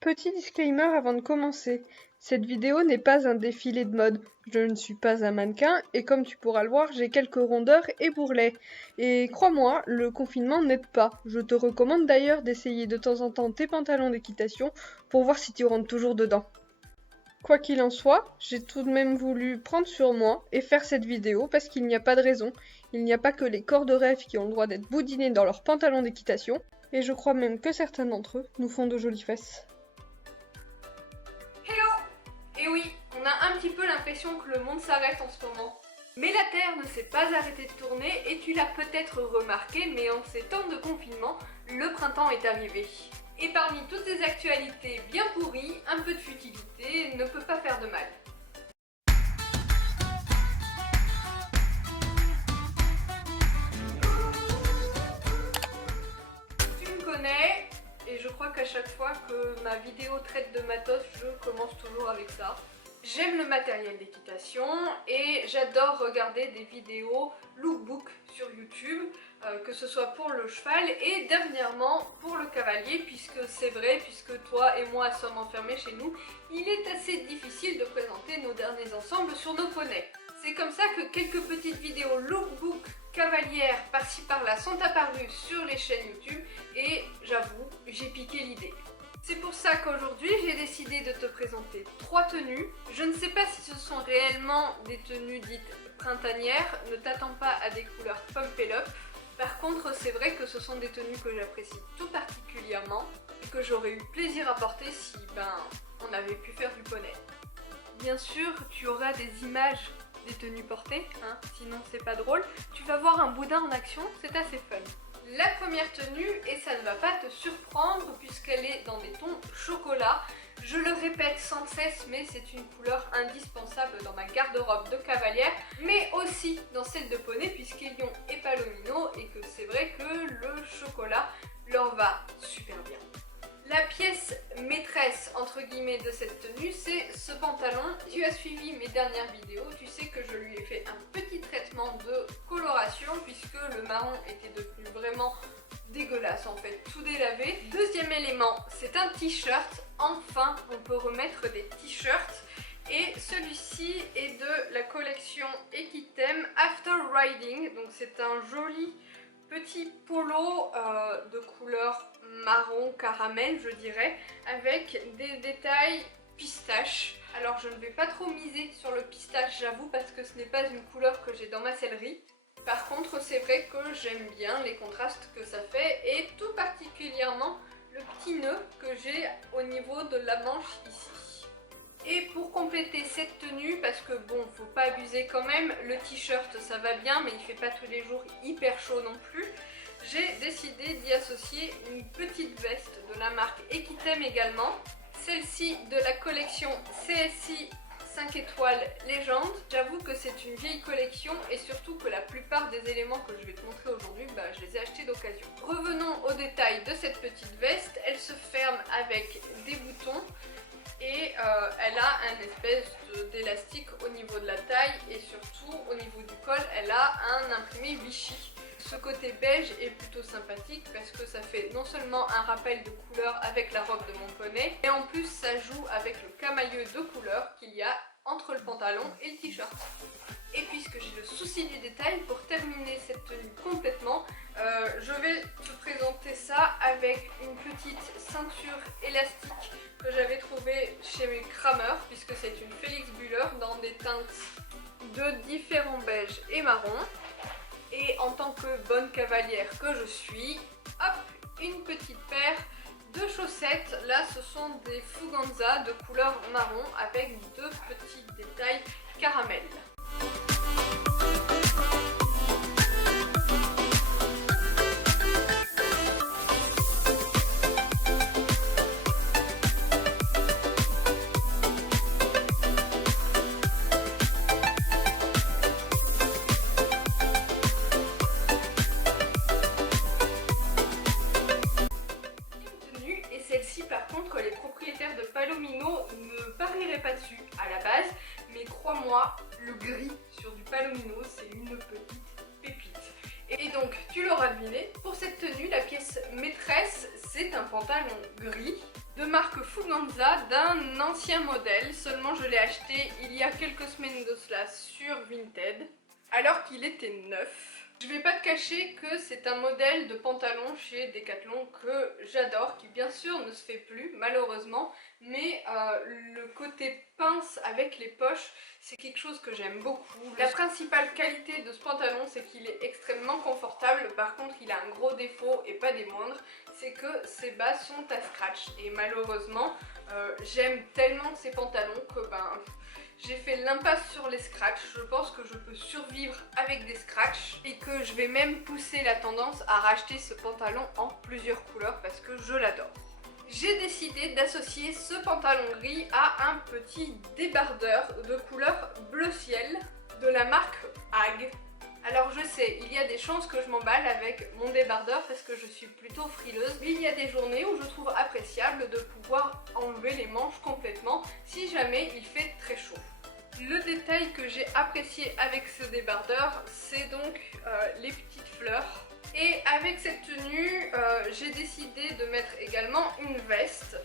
Petit disclaimer avant de commencer, cette vidéo n'est pas un défilé de mode, je ne suis pas un mannequin et comme tu pourras le voir j'ai quelques rondeurs et bourrelets. Et crois-moi, le confinement n'aide pas, je te recommande d'ailleurs d'essayer de temps en temps tes pantalons d'équitation pour voir si tu rentres toujours dedans. Quoi qu'il en soit, j'ai tout de même voulu prendre sur moi et faire cette vidéo parce qu'il n'y a pas de raison, il n'y a pas que les corps de rêve qui ont le droit d'être boudinés dans leurs pantalons d'équitation, et je crois même que certains d'entre eux nous font de jolies fesses. Et oui, on a un petit peu l'impression que le monde s'arrête en ce moment. Mais la Terre ne s'est pas arrêtée de tourner et tu l'as peut-être remarqué, mais en ces temps de confinement, le printemps est arrivé. Et parmi toutes ces actualités bien pourries, un peu de futilité ne peut pas faire de mal. Tu me connais, et je crois qu'à chaque fois que ma vidéo traite de matos, je commence toujours avec ça. J'aime le matériel d'équitation et j'adore regarder des vidéos lookbook sur YouTube, que ce soit pour le cheval et dernièrement pour le cavalier, puisque c'est vrai, puisque toi et moi sommes enfermés chez nous, il est assez difficile de présenter nos derniers ensembles sur nos poneys. C'est comme ça que quelques petites vidéos lookbook cavalières par-ci par-là sont apparues sur les chaînes YouTube et j'avoue, j'ai piqué l'idée. C'est pour ça qu'aujourd'hui j'ai décidé de te présenter 3 tenues. Je ne sais pas si ce sont réellement des tenues dites printanières, ne t'attends pas à des couleurs pump et up. Par contre c'est vrai que ce sont des tenues que j'apprécie tout particulièrement et que j'aurais eu plaisir à porter si on avait pu faire du poney. Bien sûr tu auras des images des tenues portées, sinon c'est pas drôle. Tu vas voir un boudin en action, c'est assez fun. La première tenue, et ça ne va pas te surprendre puisqu'elle est dans des tons chocolat. Je le répète sans cesse, mais c'est une couleur indispensable dans ma garde-robe de cavalière, mais aussi dans celle de poney puisqu'Elion et Palomino et que c'est vrai que le chocolat leur va super bien. La pièce maîtresse entre guillemets de cette tenue, c'est ce pantalon. Tu as suivi mes dernières vidéos, tu sais que je lui ai fait un petit traitement de coloration puisque le marron était devenu vraiment dégueulasse en fait, tout délavé. Deuxième élément, c'est un t-shirt. Enfin, on peut remettre des t-shirts. Et celui-ci est de la collection Equitem After Riding. Donc c'est un joli petit polo de couleur marron caramel je dirais, avec des détails pistache. Alors je ne vais pas trop miser sur le pistache j'avoue parce que ce n'est pas une couleur que j'ai dans ma sellerie. Par contre c'est vrai que j'aime bien les contrastes que ça fait et tout particulièrement le petit nœud que j'ai au niveau de la manche ici. Et pour compléter cette tenue, parce que bon, faut pas abuser quand même, le t-shirt ça va bien mais il fait pas tous les jours hyper chaud non plus, j'ai décidé d'y associer une petite veste de la marque Equitem également, celle-ci de la collection CSI 5 étoiles légende. J'avoue que c'est une vieille collection et surtout que la plupart des éléments que je vais te montrer aujourd'hui, je les ai achetés d'occasion. Revenons aux détails de cette petite veste, elle se ferme avec des boutons. Et elle a un espèce d'élastique au niveau de la taille et surtout au niveau du col, elle a un imprimé Vichy. Ce côté beige est plutôt sympathique parce que ça fait non seulement un rappel de couleur avec la robe de mon poney, mais en plus ça joue avec le camailleux de couleur qu'il y a entre le pantalon et le t-shirt. Et puisque j'ai le souci du détail, pour terminer cette tenue complètement, je vais te présenter ça avec une petite ceinture élastique que j'avais trouvée chez mes crameurs, puisque c'est une Félix Buller dans des teintes de différents beiges et marrons. Et en tant que bonne cavalière que je suis, hop, une petite paire de chaussettes. Là ce sont des Fuganza de couleur marron avec 2 petits détails caramel. Celle-ci par contre les propriétaires de Palomino ne parieraient pas dessus à la base, mais crois-moi, le gris sur du Palomino c'est une petite pépite. Et donc tu l'auras deviné, pour cette tenue la pièce maîtresse c'est un pantalon gris de marque Fuganza d'un ancien modèle, seulement je l'ai acheté il y a quelques semaines de cela sur Vinted, alors qu'il était neuf. Je vais pas te cacher que c'est un modèle de pantalon chez Decathlon que j'adore, qui bien sûr ne se fait plus malheureusement, mais le côté pince avec les poches, c'est quelque chose que j'aime beaucoup. La principale qualité de ce pantalon, c'est qu'il est extrêmement confortable. Par contre, il a un gros défaut et pas des moindres, c'est que ses bas sont à scratch. Et malheureusement, j'aime tellement ces pantalons que j'ai fait l'impasse sur les scratchs. Je pense que je peux survivre avec des scratchs et que je vais même pousser la tendance à racheter ce pantalon en plusieurs couleurs parce que je l'adore. J'ai décidé d'associer ce pantalon gris à un petit débardeur de couleur bleu ciel de la marque Hag. Alors je sais, il y a des chances que je m'emballe avec mon débardeur parce que je suis plutôt frileuse, mais il y a des journées où je trouve appréciable de pouvoir enlever les manches complètement si jamais il fait très chaud. Le détail que j'ai apprécié avec ce débardeur, c'est donc les petites fleurs. Et avec cette tenue, j'ai décidé de mettre également une veste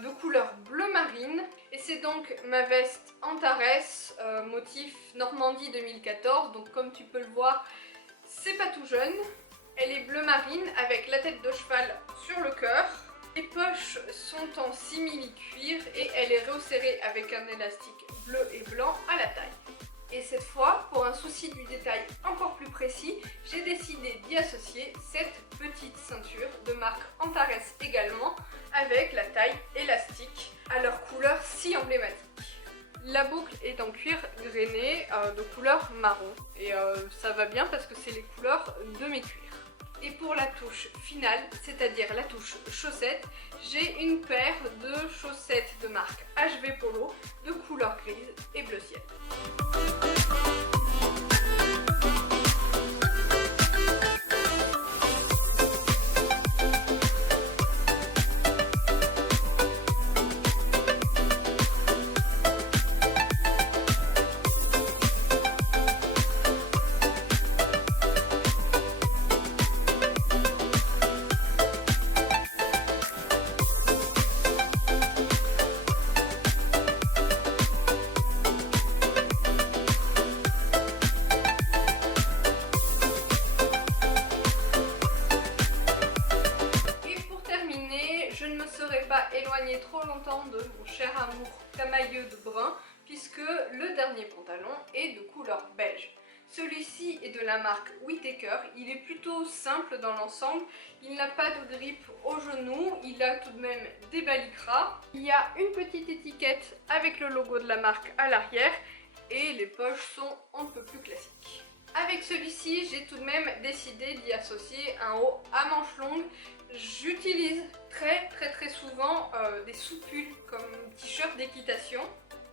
de couleur bleu marine. Et c'est donc ma veste Antares, motif Normandie 2014. Donc comme tu peux le voir, c'est pas tout jeune. Elle est bleu marine avec la tête de cheval sur le cœur. Les poches sont en simili-cuir et elle est resserrée avec un élastique bleu et blanc à la taille. Et cette fois, pour un souci du détail encore plus précis, j'ai décidé d'y associer cette petite ceinture de marque Antares également, avec la taille élastique à leur couleur si emblématique. La boucle est en cuir grainé de couleur marron et ça va bien parce que c'est les couleurs de mes cuirs. Et pour la touche finale, c'est-à-dire la touche chaussette, j'ai une paire de chaussettes de marque HV Polo de couleur grise et bleu ciel. Éloigné trop longtemps de mon cher amour camailleux de brun puisque le dernier pantalon est de couleur beige. Celui-ci est de la marque Whittaker, il est plutôt simple dans l'ensemble, il n'a pas de grippe au genou, il a tout de même des balicras. Il y a une petite étiquette avec le logo de la marque à l'arrière et les poches sont un peu plus classiques. Avec celui-ci, j'ai tout de même décidé d'y associer un haut à manches longues. J'utilise très souvent des soupules comme t-shirt d'équitation,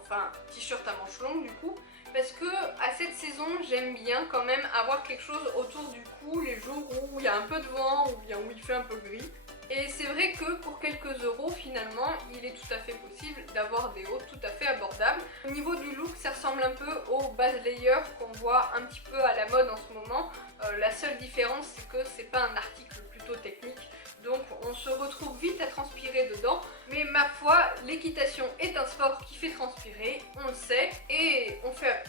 enfin t-shirt à manches longues du coup, parce que à cette saison j'aime bien quand même avoir quelque chose autour du cou les jours où il y a un peu de vent ou bien où il fait un peu gris. Et c'est vrai que pour quelques euros finalement il est tout à fait possible d'avoir des hauts tout à fait abordables. Au niveau du look ça ressemble un peu aux base layers qu'on voit un petit peu à la mode en ce moment. La seule différence c'est que c'est pas un article plutôt technique, donc on se retrouve vite à transpirer dedans. Mais ma foi, l'équitation est un sport qui fait transpirer, on le sait et on fait avec.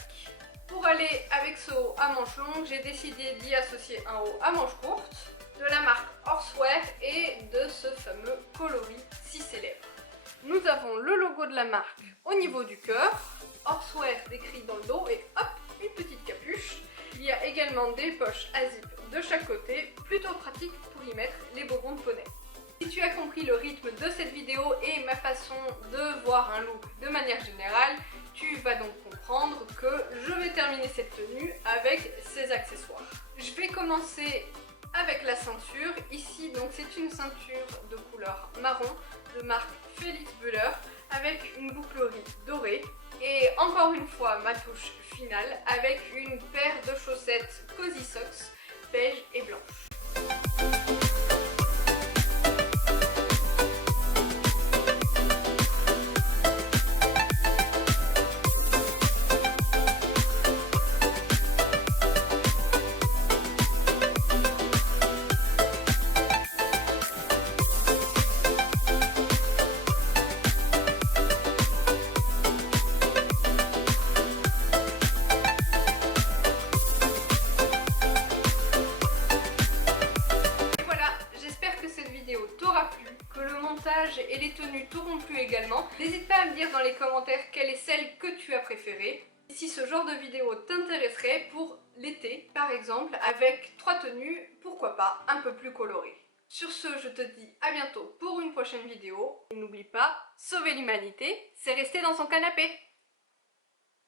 Pour aller avec ce haut à manches longues, j'ai décidé d'y associer un haut à manches courtes de la marque Horsewear et de ce fameux coloris si célèbre. Nous avons le logo de la marque au niveau du cœur, Horsewear décrit dans le dos et hop, une petite capuche. Il y a également des poches à zip de chaque côté, plutôt pratique pour y mettre les bonbons de poney. Si tu as compris le rythme de cette vidéo et ma façon de voir un look de manière générale, tu vas donc comprendre que je vais terminer cette tenue avec ces accessoires. Je vais commencer avec la ceinture. Ici donc c'est une ceinture de couleur marron de marque Felix Buller avec une bouclerie dorée et encore une fois ma touche finale avec une paire de chaussettes Cozy Socks beige et blanche. maquillages et les tenues t'auront plu également. N'hésite pas à me dire dans les commentaires quelle est celle que tu as préférée. Si ce genre de vidéo t'intéresserait pour l'été par exemple, avec 3 tenues, pourquoi pas un peu plus colorées. Sur ce, je te dis à bientôt pour une prochaine vidéo. Et n'oublie pas, sauver l'humanité, c'est rester dans son canapé.